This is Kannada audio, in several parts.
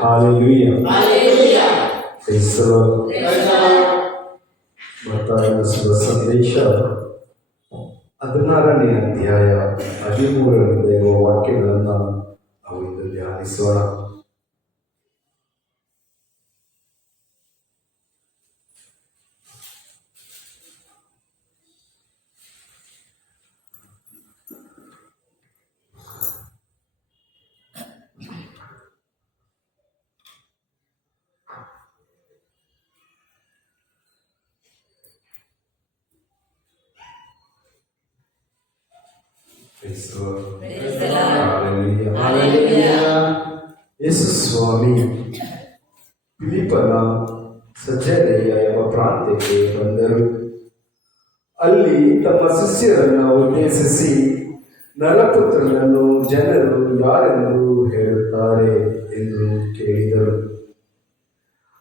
Hallelujah. Praise the Lord. ಮತ್ತಾಯನ ಶುಭ ಸಂದೇಶ 16ನೇ ಅಧ್ಯಾಯ 13ರಿಂದ ಇರುವ ವಾಕ್ಯಗಳನ್ನು ನಾವು ಇಂದು ಧ್ಯಾನಿಸೋಣ. ಯೇಸು ಸ್ವಾಮಿ ಫಿಲಿಪ್ಪನ ಸಜರೇಯ ಎಂಬ ಪ್ರಾಂತ್ಯಕ್ಕೆ ಬಂದರು. ಅಲ್ಲಿ ತಮ್ಮ ಶಿಷ್ಯರನ್ನು ಉದ್ದೇಶಿಸಿ, ನರಪುತ್ರನನ್ನು ಜನರು ಯಾರೆಂದು ಹೇಳುತ್ತಾರೆ ಎಂದು ಕೇಳಿದರು.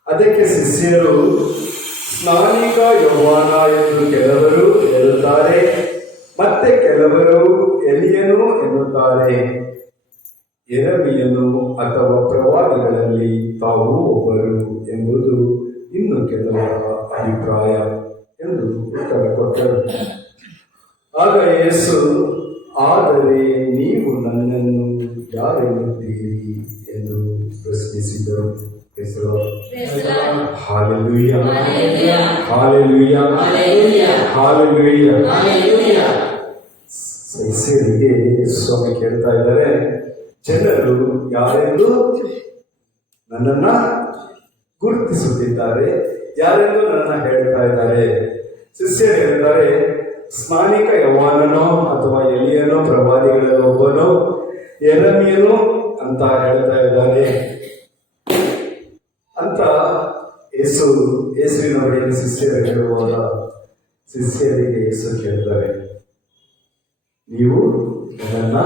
ಅದಕ್ಕೆ ಶಿಷ್ಯರು, ಸ್ನಾನಿಕ ಯೋಹಾನ ಎಂದು ಕೆಲವರು ಹೇಳುತ್ತಾರೆ, ಮತ್ತೆ ಕೆಲವರು ಎಲಿಯನು ಎನ್ನುತ್ತಾರೆ, ಯೆರೆಮೀಯನು ಅಥವಾ ಪ್ರವಾದಿಗಳಲ್ಲಿ ತಾವು ಒಬ್ಬರು ಎಂಬುದು ಇನ್ನು ಕೆಲವರ ಅಭಿಪ್ರಾಯ ಎಂದು ಉತ್ತರ ಕೊಟ್ಟರು. ಆಗ ಯೇಸು, ಆದರೆ ನೀವು ನನ್ನನ್ನು ಯಾರೆನ್ನುತ್ತೀರಿ ಎಂದು ಪ್ರಶ್ನಿಸಿದರು. Hallelujah. Hallelujah. Hallelujah. ಸೈಸರಿಗೆ ಸ್ವಾಮಿ ಕೇಳ್ತಾ ಇದ್ದಾರೆ, ಜನರು ಯಾರೆಂದು ನನ್ನನ್ನ ಗುರುತಿಸುತ್ತಿದ್ದಾರೆ, ಯಾರೆಂದು ನನ್ನ ಹೇಳ್ತಾ ಇದ್ದಾರೆ. ಶಿಷ್ಯರು ಹೇಳ್ತಾರೆ, ಸ್ನಾನಿಕ ಯೋಹಾನನೋ ಅಥವಾ ಎಲಿಯನೋ ಪ್ರವಾದಿಗಳಲ್ಲಿ ಒಬ್ಬನೋ ಯೆರೆಮೀಯನೋ ಅಂತ ಹೇಳ್ತಾ ಇದ್ದಾರೆ ಅಂತ ಯೇಸುವಿನವರಿಗೆ ಶಿಷ್ಯರು ಹೇಳುವಾಗ ಶಿಷ್ಯರಿಗೆ ಯೇಸು ಕೇಳ್ತಾರೆ, ನೀವು ನನ್ನನ್ನ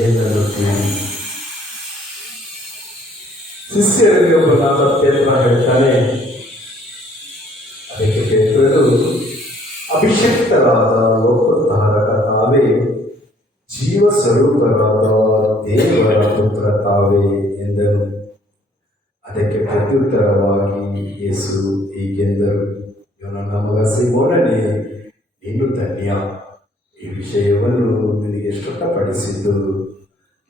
ಏನನ್ನುತ್ತೀರಿ? ಶಿಷ್ಯರಲ್ಲಿ ಒಬ್ಬನಾದ ಪೇತ್ರ ಹೇಳ್ತಾನೆ, ಅದಕ್ಕೆ ಪೇತ್ರರು, ಅಭಿಷಕ್ತರಾದ ಲೋಕೋದ್ಧಾರಕ ತಾವೇ, ಜೀವ ಸ್ವರೂಪರಾದ ದೇವರ ಪುತ್ರ ತಾವೇ ಎಂದನು. ಅದಕ್ಕೆ ಪ್ರತ್ಯುತ್ತರವಾಗಿ ಯೇಸು ಹೀಗೆಂದರು, ಇವನ ಮಗ ಸೀಮೋನನೇ, ನೀನು ಧನ್ಯ. ಈ ವಿಷಯವನ್ನು ನಿನಗೆ ಸ್ಪಷ್ಟಪಡಿಸಿದ್ದು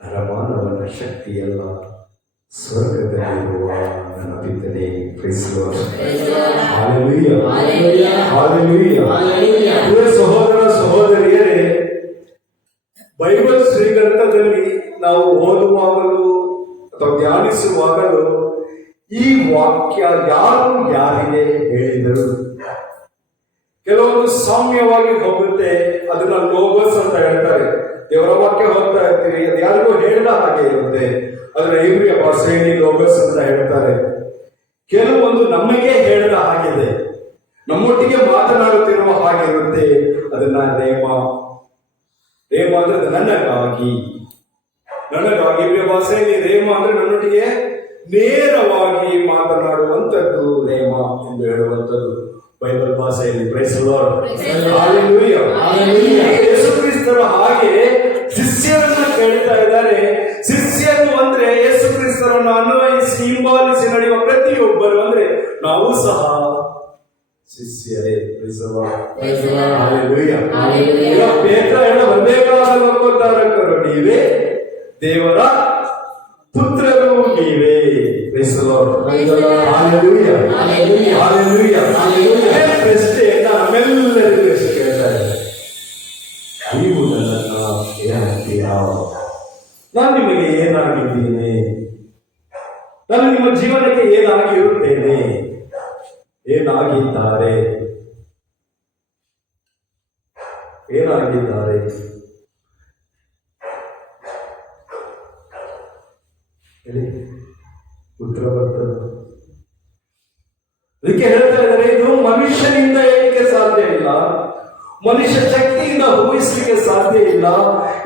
ನರಮಾನವನ ಶಕ್ತಿಯಲ್ಲ, ಸ್ವರ್ಗದಲ್ಲಿರುವ ನನ್ನ ಪಿತನೇ. ಸಹೋದರ ಸಹೋದರಿಯರೇ, ಬೈಬಲ್ ಶ್ರೀಗ್ರಂಥದಲ್ಲಿ ನಾವು ಓದುವಾಗಲೂ ಅಥವಾ ಧ್ಯಾನಿಸುವಾಗಲೂ ಈ ವಾಕ್ಯ ಯಾರು ಯಾರಿಗೆ ಹೇಳಿದರು? ಕೆಲವೊಂದು ಸಾಮ್ಯವಾಗಿ ಹೋಗುತ್ತೆ, ಅದನ್ನ ಲೋಗೋಸ್ ಅಂತ ಹೇಳ್ತಾರೆ. ದೇವರ ವಾಕ್ಯ ಹೋಗ್ತಾ ಇರ್ತೀರಿ, ಅದು ಯಾರಿಗೂ ಹೇಳಿದ ಹಾಗೆ ಇರುತ್ತೆ, ಅದನ್ನ ಇಬ್ರಿಯ ಭಾಷೆಯಲ್ಲಿ ಲೋಗೋಸ್ ಅಂತ ಹೇಳ್ತಾರೆ. ಕೆಲವೊಂದು ನಮಗೆ ಹೇಳಿದ ಹಾಗಿದೆ, ನಮ್ಮೊಟ್ಟಿಗೆ ಮಾತನಾಡುತ್ತಿರುವ ಹಾಗಿರುತ್ತೆ, ಅದನ್ನ ರೇಮ ಅಂದ್ರೆ ನನಗಾಗಿ ಇಬ್ರಿಯ ಭಾಷೆಯಲ್ಲಿ ರೇಮ ಅಂದ್ರೆ ನನ್ನೊಟ್ಟಿಗೆ ನೇರವಾಗಿ ಮಾತನಾಡುವಂಥದ್ದು ರೇಮ ಎಂದು ಹೇಳುವಂಥದ್ದು ಬೈಬಲ್ ಭಾಷೆಯಲ್ಲಿ. Price the lord. ಯೇಸು ಕ್ರಿಸ್ತರ ಹಾಗೆ ಶಿಷ್ಯರನ್ನ ಕೇಳ್ತಾ ಇದ್ದಾರೆ. ಶಿಷ್ಯರು ಅಂದ್ರೆ ಯೇಸು ಕ್ರಿಸ್ತರನ್ನು ಅನ್ವಯಿಸಿ ಹಿಂಬಾಲಿಸಿ ನಡೆಯುವ ಪ್ರತಿಯೊಬ್ಬರು ಅಂದ್ರೆ ನಾವು ಸಹ ಶಿಷ್ಯರೇ. ಪೇತ್ರ ಬರಬೇಕಾದ ಲೋಕೋದ್ಧಾರಕರು ನೀವೇ, ದೇವರ ಪುತ್ರರು ನೀವೇ. ಪ್ರಶ್ನೆ ನಮ್ಮೆಲ್ಲರಿಗೂ ಎಷ್ಟು ಕೇಳ್ತಾ ಇದ್ದಾರೆ, ನೀವು ನನ್ನನ್ನ ಏನಂತೀರಾ? ನಾನು ನಿಮಗೆ ಏನಾಗಿದ್ದೇನೆ? ನಾನು ನಿಮ್ಮ ಜೀವನಕ್ಕೆ ಏನಾಗಿರುತ್ತೇನೆ? ಏನಾಗಿದ್ದಾರೆ? ಹೇಳಿ, ಉತ್ತರ ಬರ್ತದೆ. ಅದಕ್ಕೆ ಹೇಳ್ತಾ ಇದ್ದಾರೆ, ಇದು ಮನುಷ್ಯನಿಂದ ಹೇಳಲಿಕ್ಕೆ ಸಾಧ್ಯ ಇಲ್ಲ, ಮನುಷ್ಯ ಶಕ್ತಿಯಿಂದ ಊಹಿಸಲಿಕ್ಕೆ ಸಾಧ್ಯ ಇಲ್ಲ.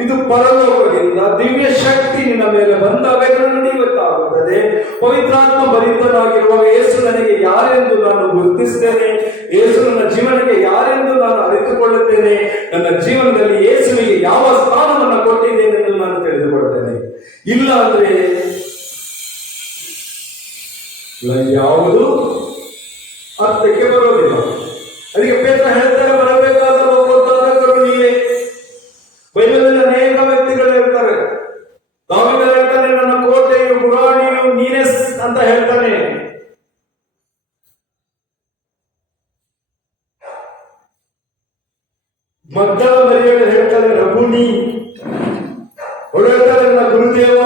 ಇದು ಪರಲೋಕದಿಂದ ದಿವ್ಯ ಶಕ್ತಿ ನಿನ್ನ ಮೇಲೆ ಬಂದಾಗ ನಡೆಯುತ್ತಾಗುತ್ತದೆ. ಪವಿತ್ರಾತ್ಮ ಭರಿತನಾಗಿರುವಾಗ ಯೇಸು ನನಗೆ ಯಾರೆಂದು ನಾನು ಗುರುತಿಸ್ತೇನೆ, ಯೇಸು ನನ್ನ ಜೀವನಕ್ಕೆ ಯಾರೆಂದು ನಾನು ಅರಿತುಕೊಳ್ಳುತ್ತೇನೆ, ನನ್ನ ಜೀವನದಲ್ಲಿ ಯೇಸುವಿಗೆ ಯಾವ ಸ್ಥಾನವನ್ನು ಕೊಟ್ಟಿದ್ದೇನೆ ಎಂದು ನಾನು ತಿಳಿದುಕೊಳ್ಳುತ್ತೇನೆ. ಇಲ್ಲ ಅಂದ್ರೆ ಯಾವುದು ಅರ್ಥಕ್ಕೆ ಬರೋದಿಲ್ಲ. ಅದಕ್ಕೆ ಪೇತ್ರ ಹೇಳ್ತಾರೆ, ಬರಬೇಕಾದ ಲೋಕೋದ್ಧಾರಕರು ನೀವೇ. ಬೈಬಲಲ್ಲಿ ಅನೇಕ ವ್ಯಕ್ತಿಗಳು ಹೇಳ್ತಾರೆ. ದಾವೀದ ಹೇಳ್ತಾನೆ, ನನ್ನ ಕೋಟೆಯು ಗುರಾಣಿಯು ನೀನೇ ಅಂತ ಹೇಳ್ತಾನೆ. ಮಗ್ದಲ ಮರಿಯಳು ಹೇಳ್ತಾನೆ ರಘುನಿ. ಅವಳು ಹೇಳ್ತಾರೆ ನನ್ನ ಗುರುದೇವ.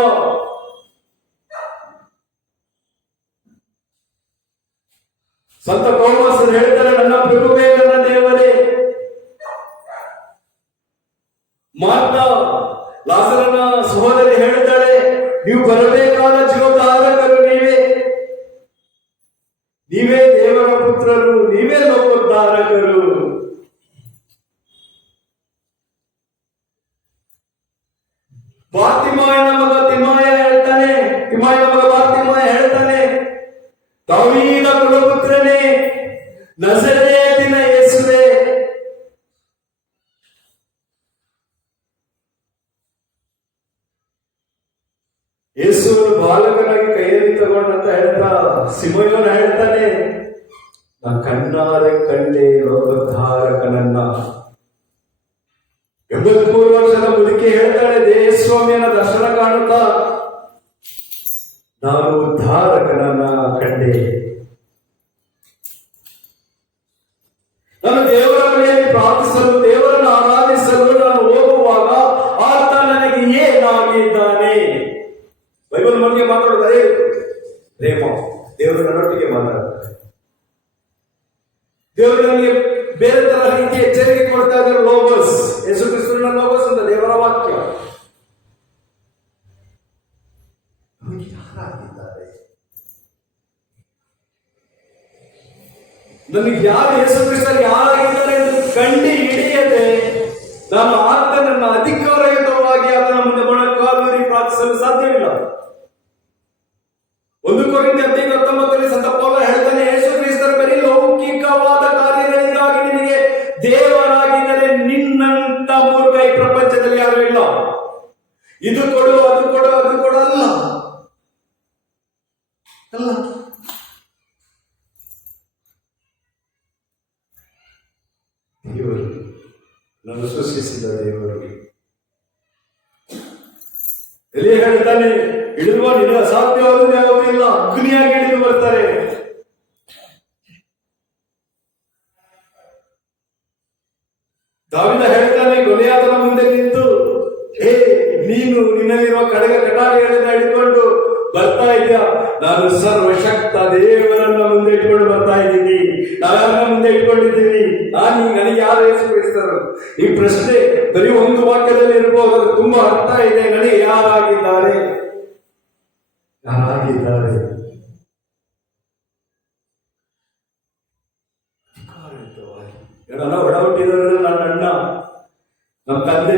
ಸಂತ ಥೋಮಸ್ ಹೇಳ್ತಾರೆ ನನ್ನ ಪ್ರಭುವೇ, ನನ್ನ ದೇವರೇ. ಮಾರ್ತಾ ಲಾಜರನ ಸಹೋದರಿ ಹೇಳ್ತಾಳೆ, ನೀವು ಬರಬೇಕಾದ ಜೀವೋದ್ಧಾರಕರು ನೀವೇ, ನೀವೇ ದೇವರ ಪುತ್ರರು, ನೀವೇ ಲೋಕೋದ್ಧಾರಕರು. ಬಾರ್ತಿಮಾಯನ ಮಗ ತಿಮಾಯ ಹೇಳ್ತಾನೆ, ತಿಮಾಯನ ಮಗ ಬಾರ್ತಿಮಾಯ ಹೇಳ್ತಾನೆ, ದಾವೀದ ಕುಲಪುತ್ರನೇ, ನಜರೇತಿನ ಯೇಸುವೇ. ಯೇಸುವನ್ನು ಬಾಲಕನಾಗಿ ಕೈಯಲ್ಲಿ ತಗೊಂಡಂತ ಹೇಳ್ತಾ ಸಿಮಯೋನ ಹೇಳ್ತಾನೆ, ನಾ ಕಣ್ಣಾರೆ ಕಂಡೆ ಲೋಕೋದ್ಧಾರಕನನ್ನ. 83 ವರ್ಷದ ಮುದುಕಿ ಹೇಳ್ತಾಳೆ, ದೇವಸ್ವಾಮಿಯನ್ನ ದರ್ಶನ ಕಾಣುತ್ತಾ ನಾನು ಉದ್ಧಾರಕನನ್ನ ಕಂಡೆ. ನಾನು ದೇವರ ಬಳಿಯಲ್ಲಿ ಪ್ರಾರ್ಥಿಸಲು, ದೇವರನ್ನು ಆರಾಧಿಸಲು ನಾನು ಹೋಗುವಾಗ ಆತ ನನಗೆ ಏನಾಗಿದ್ದಾನೆ. ಬೈಬಲ್ ಬಗ್ಗೆ ಮಾತಾಡೋದೇ ಪ್ರೇಮ. ದೇವರು ನನ್ನೊಟ್ಟಿಗೆ ಮಾತಾಡ್ತಾರೆ. ದೇವರು ನನಗೆ ಬೇರೆ ತರ ರೀತಿ ಎಚ್ಚರಿಕೆ ಕೊಡ್ತಾ ಇದ್ದಾರೆ. ಲೋಬಸ್, ಯೇಸು ಕ್ರಿಸ್ತನ ಲೋಬಸ್ ಅಂತ ದೇವರ ವಾಕ್ಯ. ನನಗೆ ಯಾರು ಯೇಸು ಕ್ರಿಸ್ತರು ಯಾರಾಗಿದ್ದಾರೆ ಎಂದು ಕಂಡು ಹಿಡಿಯದೆ ನಾನು ಆತನನ್ನ ಅಧಿಕಾರಯುತವಾಗಿ ಆತನ ಮುಂದೆ ಮೊಣಕಾಲೂರಿ ಪ್ರಾರ್ಥಿಸಲು ಸಾಧ್ಯವಿಲ್ಲ. 1 ಕೊರಿಂಥಿ 15:19 ಸಂತ ಪೌಲ ಹೇಳ್ತಾನೆ, ಯೇಸು ಕ್ರಿಸ್ತರು ಬರೀ ಲೌಕಿಕವಾದ ಕಾರ್ಯಗಳಿಗಾಗಿ ನಿನಗೆ ದೇವರಾಗಿದ್ದರೆ ನಿನ್ನಂತ ಮೂರ್ಖ ಈ ಪ್ರಪಂಚದಲ್ಲಿ ಯಾರು ಇಲ್ಲ. ಇದು ಕೊಡು, ಅದು ಕೊಡು, ಅದು ಕೊಡು ಅಲ್ಲ. ದೇವರು ನಾನು ಸೃಷ್ಟಿಸಿದ ದೇವರು. ಎಲ್ಲಿ ಹೇಳ್ತಾನೆ, ಇಳಿದುವ ನಿನ್ನ ಅಸಾಧ್ಯವಾದದ್ದು ಯಾವುದೂ ಇಲ್ಲ, ಅಗ್ನಿಯಾಗಿ ಇಳಿದು ಬರ್ತಾರೆ. ದಾವೀದ ಹೇಳ್ತಾನೆ, ಗೊಲಿಯಾತನ ಮುಂದೆ ನಿಂತು, ಹೇ ನೀನು ನಿನ್ನಲ್ಲಿರುವ ಕಡಗ ಕಟಾರಿಗಳನ್ನ ಹಿಡ್ಕೊಂಡು ಬರ್ತಾ ಇದೆಯಾ? ನಾನು ಸರ್ವಶಕ್ತ ದೇವರನ್ನ ಮುಂದೆ ಇಟ್ಕೊಂಡು ಬರ್ತಾ ಇದ್ದೀನಿ. ನಾವ್ಯಾರನ್ನ ಮುಂದೆ ಇಟ್ಕೊಂಡಿದ್ದೀವಿ? ನನಗೆ ಯಾರು ಯೇಸು ಕ್ರಿಸ್ತರು? ಈ ಪ್ರಶ್ನೆ ಬರೀ ಒಂದು ವಾಕ್ಯದಲ್ಲಿ ಇರಬಹುದು, ಅದು ತುಂಬಾ ಅರ್ಥ ಇದೆ. ನನಗೆ ಯಾರಾಗಿದ್ದಾರೆ? ಯಾರಾಗಿದ್ದಾರೆ? ಒಡ ಹುಟ್ಟಿದವರು ನನ್ನ ಅಣ್ಣ, ನಮ್ಮ ತಂದೆ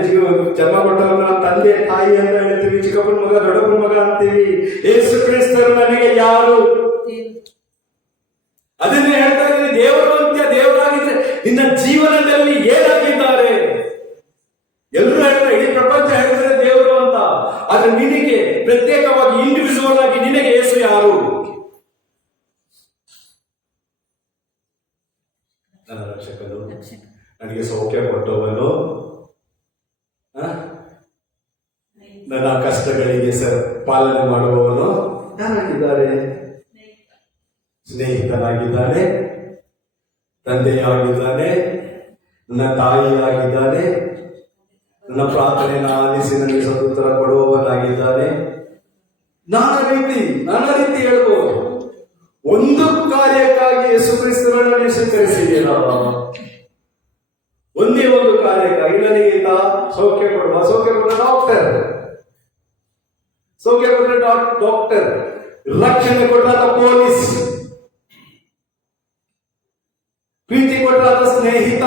ಜನ್ಮ ಕೊಟ್ಟವರು ನಮ್ಮ ತಂದೆ ತಾಯಿ ಅಂತ ಹೇಳ್ತೀವಿ. ಚಿಕ್ಕಪ್ಪನ ಮಗ, ದೊಡ್ಡಪ್ಪನ ಮಗ ಅಂತೀವಿ. ಯೇಸು ಕ್ರಿಸ್ತರು ನನಗೆ ಯಾರು? ಅದನ್ನೇ ಹೇಳ್ತಾ ಇದ್ದೀನಿ. ದೇವರು ಅಂತ ದೇವರಾಗಿದ್ರೆ ನಿನ್ನ ಜೀವನದಲ್ಲಿ ಏನಾಗಿದ್ದಾರೆ? ಎಲ್ಲರೂ ಹೇಳ್ತಾರೆ, ಇಡೀ ಪ್ರಪಂಚ ಹೇಳ್ತಾರೆ ದೇವರು ಅಂತ. ಆದ್ರೆ ನಿನಗೆ ಪ್ರತ್ಯೇಕವಾಗಿ ಇಂಡಿವಿಜುವಲ್ ಆಗಿ ನಿನಗೆ ಯೇಸು ಯಾರು? ನನ್ನ ರಕ್ಷಕನು, ನನಗೆ ಸೌಖ್ಯ ಕೊಟ್ಟವನು, ನನ್ನ ಕಷ್ಟಗಳಿಗೆ ಪಾಲನೆ ಮಾಡುವವನು ಯಾರಾಗಿದ್ದಾರೆ? ಸ್ನೇಹಿತನಾಗಿದ್ದಾನೆ, ತಂದೆಯಾಗಿದ್ದಾನೆ, ನನ್ನ ತಾಯಿಯಾಗಿದ್ದಾನೆ, ನನ್ನ ಪ್ರಾರ್ಥನೆಯನ್ನು ಆಲಿಸಿ ನನಗೆ ಸದುತ್ತರ ಕೊಡುವವನಾಗಿದ್ದಾನೆ. ನಾನಾ ರೀತಿ ಹೇಳ್ಬೋದು. ಒಂದು ಕಾರ್ಯಕ್ಕಾಗಿ ಯೇಸು ಕ್ರಿಸ್ತರನ್ನು ಸ್ವೀಕರಿಸಿದ್ದೀರ? ಒಂದೇ ಒಂದು ಕಾರ್ಯಕ್ಕಾಗಿ ನನಗೆ ಸೌಖ್ಯ ಕೊಡುವ, ಸೌಖ್ಯ ಕೊಟ್ಟ ಡಾಕ್ಟರ್, ರಕ್ಷಣೆ ಕೊಟ್ಟಾದ ಪೊಲೀಸ್, ಪ್ರೀತಿ ಕೊಟ್ಟಾದ ಸ್ನೇಹಿತ,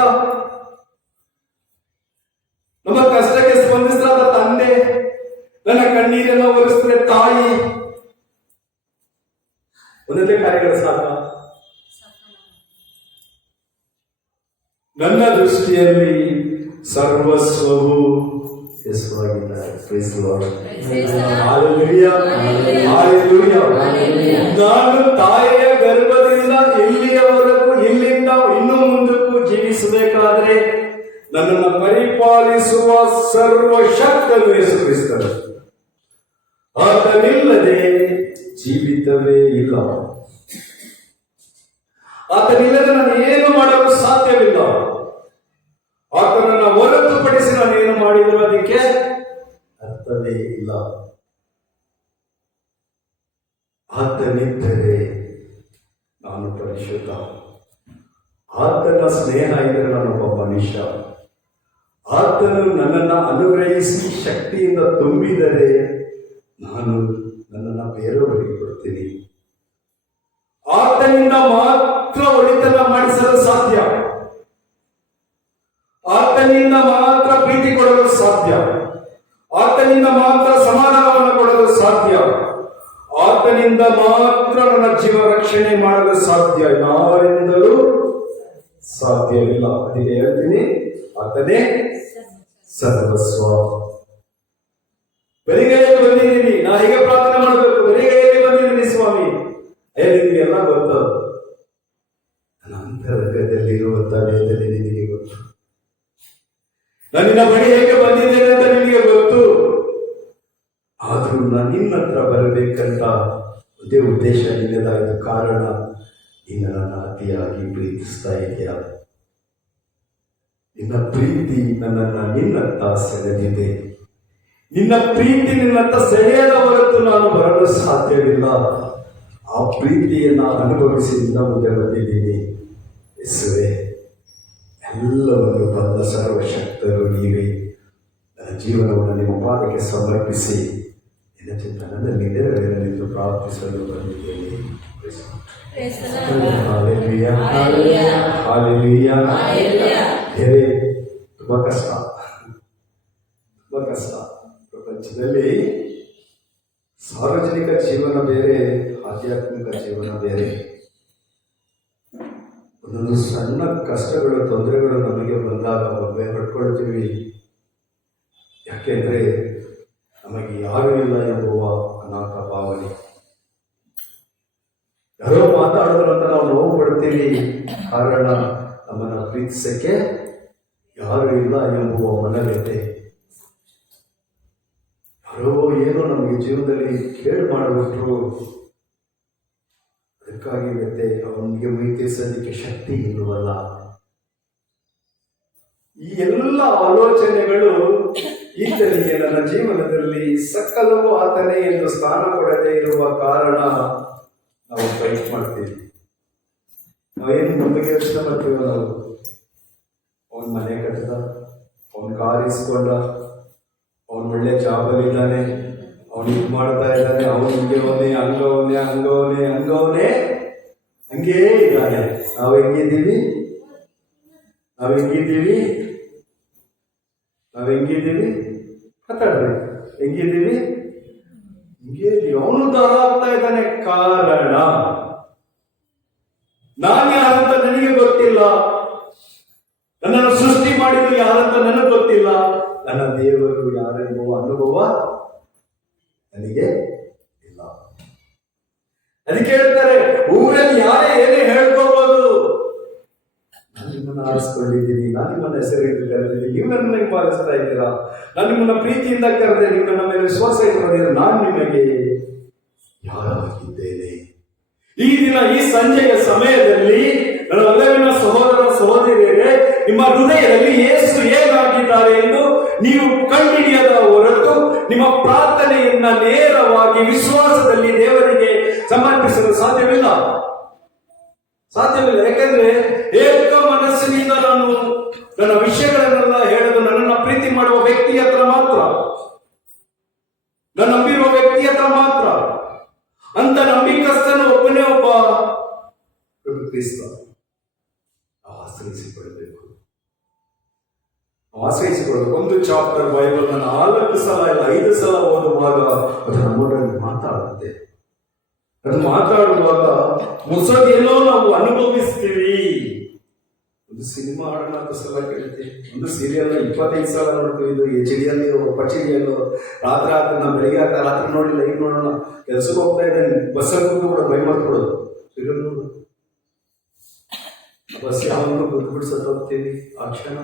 ನಮ್ಮ ಕಷ್ಟಕ್ಕೆ ಸ್ಪಂದಿಸಿದ ತಂದೆ, ನನ್ನ ಕಣ್ಣೀರೆಲ್ಲ ಒರೆಸಿದ್ರೆ ತಾಯಿ. ಒಂದೊಂದೇ ಕಾರ್ಯಗಳು ಸಾಕ? ನನ್ನ ದೃಷ್ಟಿಯಲ್ಲಿ ಸರ್ವಸ್ವವು ಯೇಸುವಾಗಿದ್ದಾರೆ. Praise the Lord. Hallelujah. Hallelujah. ನಾನು ತಾಯಿ ಪರಿಪಾಲಿಸುವ ಸರ್ವಶಕ್ತನು ಯೇಸು ಕ್ರಿಸ್ತನು. ಆತನಿಲ್ಲದೆ ಜೀವಿತವೇ ಇಲ್ಲ. ಆತನಿಲ್ಲದೆ ನಾನು ಏನು ಮಾಡಲು ಸಾಧ್ಯವಿಲ್ಲ. ಆತನನ್ನು ಹೊರತುಪಡಿಸಿ ನಾನು ಏನು ಮಾಡಿದರೂ ಅದಕ್ಕೆ ಅರ್ಥವೇ ಇಲ್ಲ. ಆತನಿದ್ದರೆ ನಾನು ಪರಿಶುದ್ಧ. ಆತನ ಸ್ನೇಹ ಇದ್ದರೆ ನಾನೊಬ್ಬ ಮನುಷ್ಯ. ಆತನು ನನ್ನನ್ನು ಅನುಗ್ರಹಿಸಿ ಶಕ್ತಿಯಿಂದ ತುಂಬಿದರೆ ನಾನು ನನ್ನನ್ನು ಬೇರೆಯವರಿಗೆ ಕೊಡ್ತೀನಿ. ಆತನಿಂದ ಮಾತ್ರ ಒಳಿತನ ಮಾಡಿಸಲು ಸಾಧ್ಯ. ಆತನಿಂದ ಮಾತ್ರ ಪ್ರೀತಿ ಕೊಡಲು ಸಾಧ್ಯ. ಆತನಿಂದ ಮಾತ್ರ ಸಮಾಧಾನವನ್ನು ಕೊಡಲು ಸಾಧ್ಯ. ಆತನಿಂದ ಮಾತ್ರ ನನ್ನ ಜೀವ ರಕ್ಷಣೆ ಮಾಡಲು ಸಾಧ್ಯ. ಯಾರಿಂದಲೂ ಸಾಧ್ಯವಿಲ್ಲ. ಅದಕ್ಕೆ ಹೇಳ್ತೀನಿ, ಆತನೇ ಸರ್ವಸ್ವ. ಬರಿಗೈಯಲ್ಲಿ ಬಂದಿದ್ದೀನಿ, ನಾ ಹೇಗೆ ಪ್ರಾರ್ಥನೆ ಮಾಡಬೇಕು? ಬರಿಗೈಯಲ್ಲಿ ಬಂದಿದ್ದೀನಿ ಸ್ವಾಮಿ. ನಿನಗೆಲ್ಲ ಗೊತ್ತು. ನನ್ನ ಅಂತರಂಗದಲ್ಲಿರುವಂತಹ ವೇದನೆ ನಿನಗೆ ಗೊತ್ತು. ನಾನು ನಿನ್ನ ಬಳಿ ಹೇಗೆ ಬಂದಿದ್ದೇನೆ ಅಂತ ನಿನಗೆ ಗೊತ್ತು. ಆದ್ರೂ ನಾನು ನಿನ್ನ ಹತ್ರ ಬರಬೇಕಂತ ಒಂದೇ ಉದ್ದೇಶ ನಿನ್ನದಾಯಿತು. ಕಾರಣ ನಿನ್ನ ನನ್ನ ಅತಿಯಾಗಿ ಪ್ರೀತಿಸ್ತಾ ಇದೆಯಾ. ನಿನ್ನ ಪ್ರೀತಿ ನನ್ನನ್ನು ನಿನ್ನತ್ತ ಸೆಳೆದಿದೆ. ನಿನ್ನ ಪ್ರೀತಿ ನಿನ್ನತ್ತ ಸೆಳೆಯದ ಹೊರತು ನಾನು ಬರಲು ಸಾಧ್ಯವಿಲ್ಲ. ಆ ಪ್ರೀತಿಯನ್ನು ಅನುಭವಿಸಿ ನಿನ್ನ ಮುಂದೆ ಬಂದಿದ್ದೀನಿ. ಯೇಸುವೇ, ಎಲ್ಲವನ್ನು ಬಂದ ಸರ್ವಶಕ್ತರು ನೀವೇ. ನನ್ನ ಜೀವನವನ್ನು ನಿಮ್ಮ ಪಾದಕ್ಕೆ ಸಮರ್ಪಿಸಿ ನಿನ್ನ ಚಿಂತನದಲ್ಲಿ ನೆರವೇರಲೆಂದು ಪ್ರಾರ್ಥಿಸಲು ಬಂದಿದ್ದೇನೆ. ತುಂಬಾ ಕಷ್ಟ. ಪ್ರಪಂಚದಲ್ಲಿ ಸಾರ್ವಜನಿಕ ಜೀವನ ಬೇರೆ, ಆಧ್ಯಾತ್ಮಿಕ ಜೀವನ ಬೇರೆ. ಒಂದೊಂದು ಸಣ್ಣ ಕಷ್ಟಗಳು, ತೊಂದರೆಗಳು ನಮಗೆ ಬಂದಾಗ ಒಬ್ಬೆ ಪಡ್ಕೊಳ್ತೀವಿ. ಯಾಕೆಂದ್ರೆ ನಮಗೆ ಯಾರೂ ಇಲ್ಲ ಎಂಬುವ ಅನಾಥ ಭಾವನೆ. ಯಾರೋ ಮಾತಾಡಿದ್ರು ಅಂತ ನಾವು ನೋವು ಪಡ್ತೀವಿ. ಕಾರಣ ನಮ್ಮನ್ನು ಪ್ರೀತಿಸಕ್ಕೆ ಯಾರು ಇಲ್ಲ ಎಂಬುವ ಮನವ್ಯತೆ. ಯಾರೋ ಏನೋ ನಮಗೆ ಜೀವನದಲ್ಲಿ ಕೇಳು ಮಾಡಿಬಿಟ್ರು, ಅದಕ್ಕಾಗಿ ವ್ಯತೆ. ಅವನಿಗೆ ಪ್ರೀತಿಸೋದಕ್ಕೆ ಶಕ್ತಿ ಇಲ್ಲವಲ್ಲ. ಈ ಎಲ್ಲ ಆಲೋಚನೆಗಳು ಈತನಿಗೆ ನನ್ನ ಜೀವನದಲ್ಲಿ ಸಕಲವೂ ಆತನೇ ಎಂದು ಸ್ಥಾನ ಕೊಡದೇ ಇರುವ ಕಾರಣ ನಾವು ಫೈಟ್ ಮಾಡ್ತೀವಿ. ನಾವೇನು ನಮಗೆ ಯೋಚನೆ ಮಾಡ್ತೀವೋ, ನಾವು ಅವನ ಮನೆ ಕಟ್ಟಿದ, ಅವನ ಕಾರ್ ಇಸ್ಕೊಂಡ, ಅವನು ಒಳ್ಳೆ ಜಾಬಲ್ಲಿದ್ದಾನೆ, ಅವನು ಇದು ಮಾಡ್ತಾ ಇದ್ದಾನೆ, ಅವನಿಗೆ ಅವನೇ ಹಂಗವನೇ ಹಂಗವನೇ ಹಂಗವನೇ ಹಂಗೇ ಇದ್ದಾನೆ. ನಾವು ಹೆಂಗಿದ್ದೀವಿ? ಮಾತಾಡ್ರಿ, ಹೆಂಗಿದ್ದೀವಿ? ಹಿಂಗೇ ಅವನು ದಾರ ಆಗ್ತಾ ಇದ್ದಾನೆ. ಕಾರಣ ನಾನು ಯಾರಂತ ನನಗೆ ಗೊತ್ತಿಲ್ಲ. ನನ್ನನ್ನು ಸೃಷ್ಟಿ ಮಾಡಿದ್ದು ಯಾರಂತ ನನಗೆ ಗೊತ್ತಿಲ್ಲ. ನನ್ನ ದೇವರು ಯಾರೆಂಬುವ ಅನುಭವ ನನಗೆ ಇಲ್ಲ. ಅದಕ್ಕೆ ಹೇಳ್ತಾರೆ, ಊರಲ್ಲಿ ಯಾರೇ ಏನೇ ಹೇಳ್ಕೋಬಹುದು, ನಾನು ನಿಮ್ಮನ್ನು ಆರಿಸ್ಕೊಂಡಿದ್ದೀನಿ, ನಾನು ನಿಮ್ಮನ್ನ ಹೆಸರಿಟ್ಟು ಕರೆದಿದ್ದೀನಿ, ನೀವು ನನ್ನನ್ನು ಪಾಲಿಸ್ತಾ ಇದ್ದೀರಾ, ನಾನು ನಿಮ್ಮನ್ನ ಪ್ರೀತಿಯಿಂದ ಕರೆದೆ, ನೀವು ನನ್ನ ಮೇಲೆ ವಿಶ್ವಾಸ ಇಟ್ಟಿದ್ದೀರಾ, ನಾನು ನಿಮಗೆ ಯಾರಾಗಿದ್ದೇನೆ. ಈ ದಿನ ಈ ಸಂಜೆಯ ಸಮಯದಲ್ಲಿ ನನ್ನ ಒಲವಿನ ಸಹೋದರ ಸಹೋದರಿಯರೇ, ನಿಮ್ಮ ಹೃದಯದಲ್ಲಿ ಯೇಸು ಏನಾಗಿದ್ದಾರೆ ಎಂದು ನೀವು ಕಂಡುಹಿಡಿಯದ ಹೊರತು ನಿಮ್ಮ ಪ್ರಾರ್ಥನೆಯನ್ನ ನೇರವಾಗಿ ವಿಶ್ವಾಸದಲ್ಲಿ ದೇವರಿಗೆ ಸಮರ್ಪಿಸಲು ಸಾಧ್ಯವಿಲ್ಲ. ಯಾಕೆಂದ್ರೆ ಏಕ ಮನಸ್ಸಿನಿಂದ ನಾನು ನನ್ನ ವಿಷಯಗಳನ್ನೆಲ್ಲ ಹೇಳಲು ನನ್ನನ್ನು ಪ್ರೀತಿ ಮಾಡುವ ವ್ಯಕ್ತಿ ಹತ್ರ ಮಾತ್ರ, ನನ್ನ ನಂಬಿರುವ ವ್ಯಕ್ತಿ ಹತ್ರ ಮಾತ್ರ. ಅಂತ ನಂಬಿಕಸ್ಥನು ಒಬ್ಬನೇ ಒಬ್ಬ ಕ್ರಿಸ್ತ. ಆಶ್ರಯಿಸಿಕೊಳ್ಳಬೇಕು. ಒಂದು ಚಾಪ್ಟರ್ ಬೈಬಲ್ ನಾನು 4 ಸಲ ಇಲ್ಲ 5 ಸಲ ಓದುವಾಗ ಅದರ ಮೂಡಲ್ಲಿ ಮಾತಾಡುತ್ತೆ. ಅದು ಮಾತಾಡುವಾಗ ಮುಸೋದೇನೋ ನಾವು ಅನುಭವಿಸ್ತೀವಿ. ಒಂದು ಸಿನಿಮಾ 4 ಸಲ ಕೇಳ್ತೀವಿ, ಒಂದು ಸೀರಿಯಲ್ 25 ಸಲ ನೋಡ್ತೀವಿ. ಇದು HDಯಲ್ಲೋ ಪಚಿಡಿಯಲ್ಲೋ ರಾತ್ರಿ ನಾವು ಬೆಳಿಗ್ಗೆ ರಾತ್ರಿ ನೋಡಿಲ್ಲ, ಈಗ ನೋಡೋಣ, ಕೆಲ್ಸಕ್ಕೆ ಹೋಗ್ತಾ ಇದ್ದೇನೆ, ಬಸ್ಸಲ್ಲಿ ಕೂಡ ಬೈ ಮಾಡ್ಕೊಡೋದು, ಸೀರಿಯಲ್ ನೋಡೋದು. ಬಸ್ ಯಾವಾಗ ಬಿಟ್ಟು ಸತ್ತು ಹೋಗ್ತೀವಿ ಆ ಕ್ಷಣ.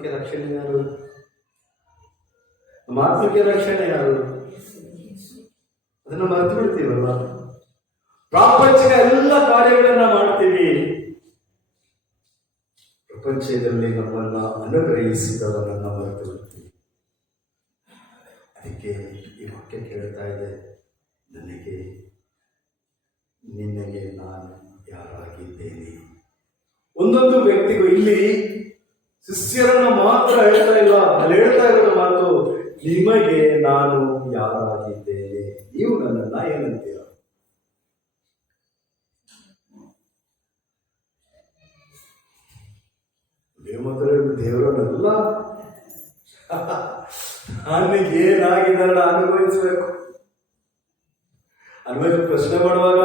ಆತ್ಮಕ್ಕೆ ರಕ್ಷಣೆ ಯಾರು? ನಮ್ಮ ಆತ್ಮಕ್ಕೆ ರಕ್ಷಣೆ ಯಾರು? ಅದನ್ನ ಮರೆತು ಬಿಡ್ತೀವಲ್ಲ. ಪ್ರಾಪಂಚಿಕ ಎಲ್ಲ ಕಾರ್ಯಗಳನ್ನ ಮಾಡ್ತೀವಿ. ಪ್ರಪಂಚದಲ್ಲಿ ನಮ್ಮನ್ನ ಅನುಗ್ರಹಿಸಿದವರನ್ನ ಮರೆತು ಬಿಡ್ತೀವಿ. ಅದಕ್ಕೆ ಈ ವಾಕ್ಯ ಕೇಳ್ತಾ ಇದೆ, ನನಗೆ ನಿನಗೆ ನಾನು ಯಾರಾಗಿದ್ದೇನೆ. ಒಂದೊಂದು ವ್ಯಕ್ತಿಗೂ ಇಲ್ಲಿ ಶಿಷ್ಯರನ್ನ ಮಾತ್ರ ಹೇಳ್ತಾ ಇಲ್ಲ, ಅಲ್ಲಿ ಹೇಳ್ತಾ ಇರೋದು ಮಾತು, ನಿಮಗೆ ನಾನು ಯಾರಾಗಿದ್ದೇನೆ, ನೀವು ನನ್ನನ್ನ ಏನಂತೀರ? ದೇವರನ್ನೆಲ್ಲ ನನಗೆ ಏನಾಗಿದ್ದಾರ ಅನುಭವಿಸ್ಬೇಕು. ಅನುಭವಿಸಿ ಪ್ರಶ್ನೆ ಮಾಡುವಾಗ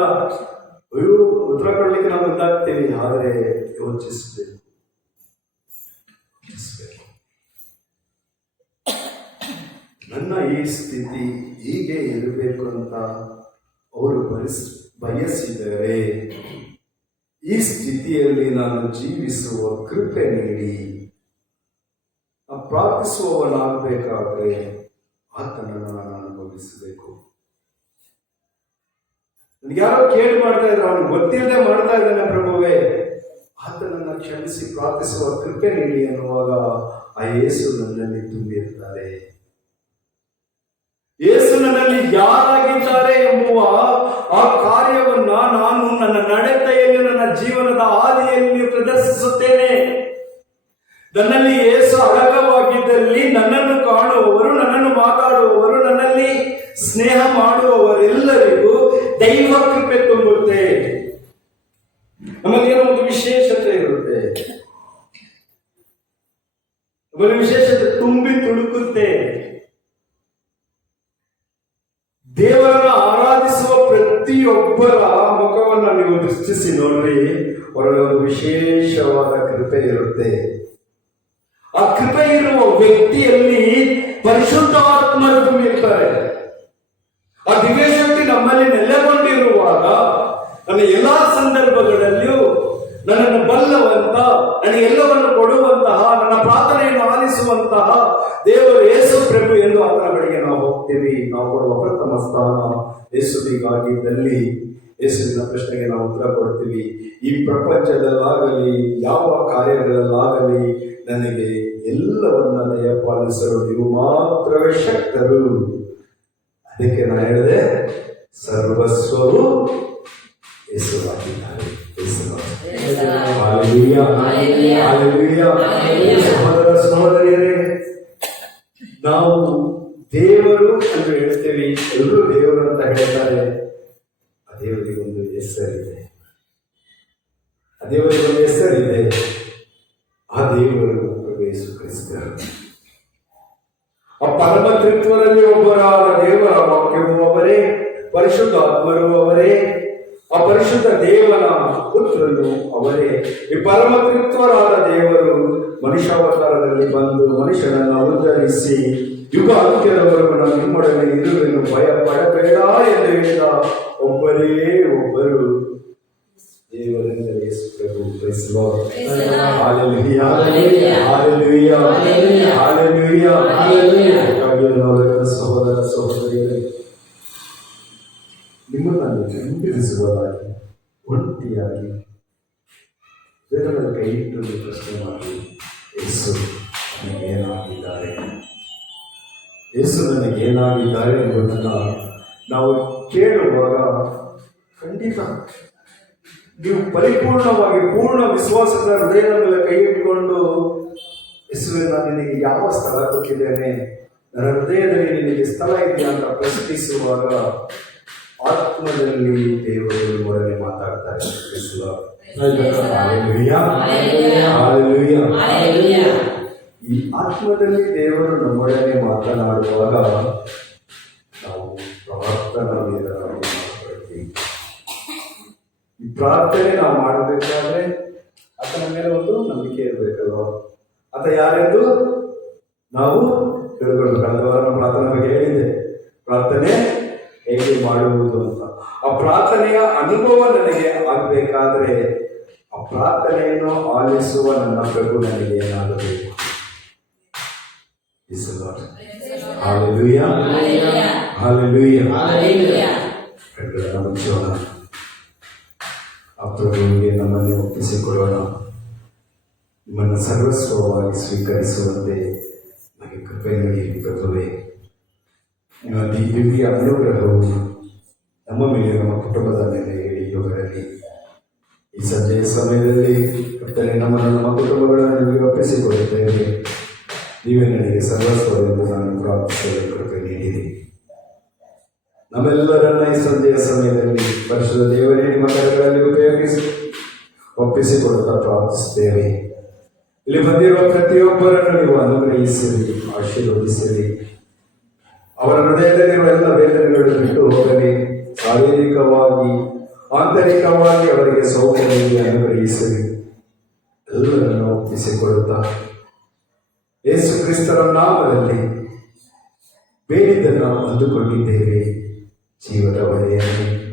ಅಯ್ಯೋ ಉತ್ತರ ಕೊಡ್ಲಿಕ್ಕೆ ನಾವು ಮುಂದಾಗ್ತೀವಿ, ಆದರೆ ಯೋಚಿಸ್ಬೇಕು. ನನ್ನ ಈ ಸ್ಥಿತಿ ಹೀಗೆ ಇರಬೇಕು ಅಂತ ಅವರು ಬಯಸಿದರೆ ಈ ಸ್ಥಿತಿಯಲ್ಲಿ ನಾನು ಜೀವಿಸುವ ಕೃಪೆ ನೀಡಿ. ಪ್ರಾರ್ಥಿಸುವವನಾಗಬೇಕಾದ್ರೆ ಆತನನ್ನು ನಾನು ಅನುಭವಿಸಬೇಕು. ನನಗೆ ಯಾರೋ ಕೇಳಿ ಮಾಡ್ತಾ ಇದ್ರು, ಅವನಿಗೆ ಗೊತ್ತಿಲ್ಲದೆ ಮಾಡ್ತಾ ಇದ್ದಾನೆ ಪ್ರಭುವೇ, ಆತನನ್ನ ಕ್ಷಮಿಸಿ ಪ್ರಾರ್ಥಿಸುವ ಕೃಪೆ ನೀಡಿ ಅನ್ನುವಾಗ ಆ ಯೇಸು ನನ್ನಲ್ಲಿ ತುಂಬಿರ್ತಾರೆ. ಯೇಸು ನನ್ನಲ್ಲಿ ಯಾರಾಗಿದ್ದಾರೆ ಎಂಬುವ ಆ ಕಾರ್ಯವನ್ನ ನಾನು ನನ್ನ ನಡತೆಯಲ್ಲಿ, ನನ್ನ ಜೀವನದ ಹಾದಿಯಲ್ಲಿ ಪ್ರದರ್ಶಿಸುತ್ತೇನೆ. ನನ್ನಲ್ಲಿ ಯೇಸು ಅಡಕವಾಗಿದ್ದಲ್ಲಿ ನನ್ನನ್ನು ಕಾಣುವವರು, ನನ್ನನ್ನು ಮಾತಾಡುವವರು, ನನ್ನಲ್ಲಿ ಸ್ನೇಹ ಮಾಡುವವರೆಲ್ಲರಿಗೂ ದೈವ ಕೃಪೆ ತುಂಬುತ್ತೆ. ನಮಗೇನೋ ಒಂದು ವಿಶೇಷತೆ ಇರುತ್ತೆ, ನಮಗೆ ವಿಶೇಷತೆ ತುಂಬಿ ತುಳುಕುತ್ತೆ. ದೇವರನ್ನು ಆರಾಧಿಸುವ ಪ್ರತಿಯೊಬ್ಬರ ಮುಖವನ್ನು ನೀವು ದೃಷ್ಟಿಸಿ ನೋಡ್ರಿ, ಅವರಲ್ಲಿ ಒಂದು ವಿಶೇಷವಾದ ಕೃಪೆ ಇರುತ್ತೆ. ಆ ಕೃಪೆ ಇರುವ ವ್ಯಕ್ತಿಯಲ್ಲಿ ಪರಿಶುದ್ಧಾತ್ಮರು ತುಂಬಿರ್ತಾರೆ. ಆ ದಿವ್ಯಶಕ್ತಿ ನಮ್ಮಲ್ಲಿ ನೆಲೆಗೊಂಡಿರುವಾಗ ನನ್ನ ಎಲ್ಲಾ ಸಂದರ್ಭಗಳಲ್ಲಿಯೂ ನನ್ನನ್ನು ಬಲ್ಲವಂತ, ನನಗೆ ಎಲ್ಲವನ್ನು ಕೊಡುವಂತಹ, ನನ್ನ ಪ್ರಾರ್ಥನೆಯನ್ನು ಆಲಿಸುವಂತಹ ದೇವರು ಯೇಸು ಪ್ರಭು ಎಂದು ಆತನ ಬಳಿಗೆ ನಾವು ಹೋಗ್ತೀವಿ. ನಾವು ಕೊಡುವ ಪ್ರಥಮ ಸ್ಥಾನ ಯೇಸುವಿಗಾಗಿದ್ದಲ್ಲಿ ಯೇಸುವಿನ ಪ್ರಶ್ನೆಗೆ ನಾವು ಉತ್ತರ ಕೊಡ್ತೀವಿ. ಈ ಪ್ರಪಂಚದಲ್ಲಾಗಲಿ ಯಾವ ಕಾರ್ಯಗಳಲ್ಲಾಗಲಿ ನನಗೆ ಎಲ್ಲವನ್ನ ದಯಪಾಲಿಸಲು ನೀವು ಮಾತ್ರವೇ ಶಕ್ತರು. ಅದಕ್ಕೆ ನಾನು ಹೇಳಿದೆ, ಸರ್ವಸ್ವವು ಯೇಸುವಾಗಿದ್ದಾರೆ. ಸಹೋದರ ಸಹೋದರಿಯರೇ, ನಾವು ದೇವರು ಎಂದು ಹೇಳ್ತೇವೆ, ಎಲ್ಲರೂ ದೇವರು ಅಂತ ಹೇಳ್ತಾರೆ. ಆ ದೇವರಿಗೆ ಒಂದು ಹೆಸರಿದೆ, ಆ ದೇವರಿಗೆ ಒಂದು ಹೆಸರಿದೆ. ಆ ದೇವರು ಯೇಸು ಕ್ರಿಸ್ತರು. ಆ ಪರಮ ತ್ರಿತ್ವದಲ್ಲಿ ಒಬ್ಬರಾದ ದೇವರ ವಾಕ್ಯವು ಅವರೇ, ಪರಿಶುದ್ಧಾತ್ಮರು ಅವರೇ, ಆ ಪರಿಶುದ್ಧ ದೇವರ ಪುತ್ರನು ಅವರೇ. ಈ ಪರಮ ತ್ರಿತ್ವರಾದ ದೇವರು ಮನುಷ್ಯಾವತಾರದಲ್ಲಿ ಬಂದು ಮನುಷ್ಯನನ್ನು ಉದ್ಧರಿಸಿ ಯುಗ ಅಂತ್ಯದವರೆಗೂ ನಾನು ನಿಮ್ಮೊಡನೆ ಇರುವೆನು, ಭಯ ಪಡಬೇಡ ಎಂದು ಹೇಳಿದ ಒಬ್ಬರೇ ಒಬ್ಬರು ದೇವರೆಂದರೆ ಯೇಸು ಪ್ರಭು. Praise Lord. Hallelujah, hallelujah, hallelujah, hallelujah. ಸಹೋದರ ಸಹೋದರಿಯರೇ, ನಿಮ್ಮನ್ನು ಹಿಂದಿರಿಸುವುದಾಗಿ ಒಂಟಿಯಾಗಿ ಬೇರೆಯವರ ಕೈ ಇಟ್ಟು ಪ್ರಶ್ನೆ ಮಾಡಿ, ಯೇಸು ನನಗೇನಾಗಿದ್ದಾರೆ, ಯೇಸು ನನಗೇನಾಗಿದ್ದಾರೆ ಎಂಬುದನ್ನು ನಾವು ಕೇಳುವಾಗ ಖಂಡಿತ ನೀವು ಪರಿಪೂರ್ಣವಾಗಿ ಪೂರ್ಣ ವಿಶ್ವಾಸದ ಹೃದಯದ ಮೇಲೆ ಕೈ ಇಟ್ಕೊಂಡು, ಯೇಸುವೆ ನಾನು ನಿನಗೆ ಯಾವ ಸ್ಥಳ ಕೊಟ್ಟಿದ್ದೇನೆ, ನನ್ನ ಹೃದಯದಲ್ಲಿ ನಿನಗೆ ಸ್ಥಳ ಇದೆಯಾ ಅಂತ ಪ್ರಶ್ನಿಸುವಾಗ ಆತ್ಮದಲ್ಲಿ ದೇವರು ಒಡನೆ ಮಾತಾಡ್ತಾರೆ. ಈ ಆತ್ಮದಲ್ಲಿ ದೇವರು ನಮ್ಮೊಡನೆ ಮಾತನಾಡುವಾಗ ನಾವು ಪ್ರಾರ್ಥನಾ ವೀರರಾಗಿ ಮಾತಾಡ್ತೀವಿ. ಈ ಪ್ರಾರ್ಥನೆ ನಾವು ಮಾಡಬೇಕಾದ್ರೆ ಆತನ ಮೇಲೆ ಒಂದು ನಂಬಿಕೆ ಇರಬೇಕಲ್ವ. ಆತ ಯಾರೆಂದು ನಾವು ತಿಳ್ಕೊಳ್ಬೇಕು. ಕಳೆದ ವಾರ ಪ್ರಾರ್ಥನೆ ಬಗ್ಗೆ ಹೇಳಿದೆ, ಪ್ರಾರ್ಥನೆ ಹೇಗೆ ಮಾಡುವುದು ಅಂತ. ಆ ಪ್ರಾರ್ಥನೆಯ ಅನುಭವ ನನಗೆ ಆಗಬೇಕಾದ್ರೆ ಆ ಪ್ರಾರ್ಥನೆಯನ್ನು ಆಲಿಸುವ ನನ್ನ ಪ್ರಭು ನನಗೆ ಏನಾಗಬೇಕು. Praise the Lord. Hallelujah. Hallelujah. ಕಣ್ಣುಗಳನ್ನು ಮುಚ್ಚೋಣ. ಆಪ್ತರಿಗೆ ನಮ್ಮನ್ನು ಒಪ್ಪಿಸಿಕೊಳ್ಳೋಣ. ನಿಮ್ಮನ್ನು ಸರ್ವಸ್ವವಾಗಿ ಸ್ವೀಕರಿಸುವಂತೆ ನಮಗೆ ಕೃಪೆ ನೀಡಿ ಪ್ರಭುವೇ. ನಿಮ್ಮ ದಿವ್ಯ ಅನುಗ್ರಹವು ನಮ್ಮ ಮೇಲೆ, ನಮ್ಮ ಕುಟುಂಬದ ಮೇಲೆ ಇಳಿದು ಬರಲಿ. ಈ ಸಂಜೆಯ ಸಮಯದಲ್ಲಿ ಕರ್ತನೇ, ನಮ್ಮನ್ನು ನಮ್ಮ ಕುಟುಂಬಗಳನ್ನು ನಿಮಗೆ ಒಪ್ಪಿಸಿಕೊಡುತ್ತೇವೆ. ನೀವೇ ನನಗೆ ಸರ್ವಸ್ವವೆಂದು ನಾನು ಪ್ರಾರ್ಥಿಸಲು ಕೃಪೆ ನೀಡಿರಿ. ನಮ್ಮೆಲ್ಲರನ್ನ ಈ ಸಂಜೆಯ ಸಮಯದಲ್ಲಿ ಪರಿಶುದ್ಧ ದೇವರೇ ನಿಮ್ಮ ಕರೆಗಳಲ್ಲಿ ಉಪಯೋಗಿಸಿ ಒಪ್ಪಿಸಿಕೊಡುತ್ತಾ ಪ್ರಾರ್ಥಿಸುತ್ತೇವೆ. ಇಲ್ಲಿ ಬಂದಿರುವ ಪ್ರತಿಯೊಬ್ಬರನ್ನು ನೀವು ಅನುಗ್ರಹಿಸಿರಿ, ಆಶೀರ್ವದಿಸಿರಿ. ಅವರ ಹೃದಯದಲ್ಲಿರುವ ಎಲ್ಲ ವೇದನೆಗಳು ಬಿಟ್ಟು ಹೋಗಲಿ. ಶಾರೀರಿಕವಾಗಿ, ಆಂತರಿಕವಾಗಿ ಅವರಿಗೆ ಸೌಖ್ಯವಾಗಿ ಅನುಗ್ರಹಿಸಿರಿ. ಎಲ್ಲರನ್ನು ಒಪ್ಪಿಸಿಕೊಡುತ್ತಾ ಯೇಸು ಕ್ರಿಸ್ತರ ನಾಮದಲ್ಲಿ ಬೇಡಿದ್ದನ್ನು ಅಂದುಕೊಂಡಿದ್ದೇವೆ. ಜೀವದ ಒಡೆಯನೇ,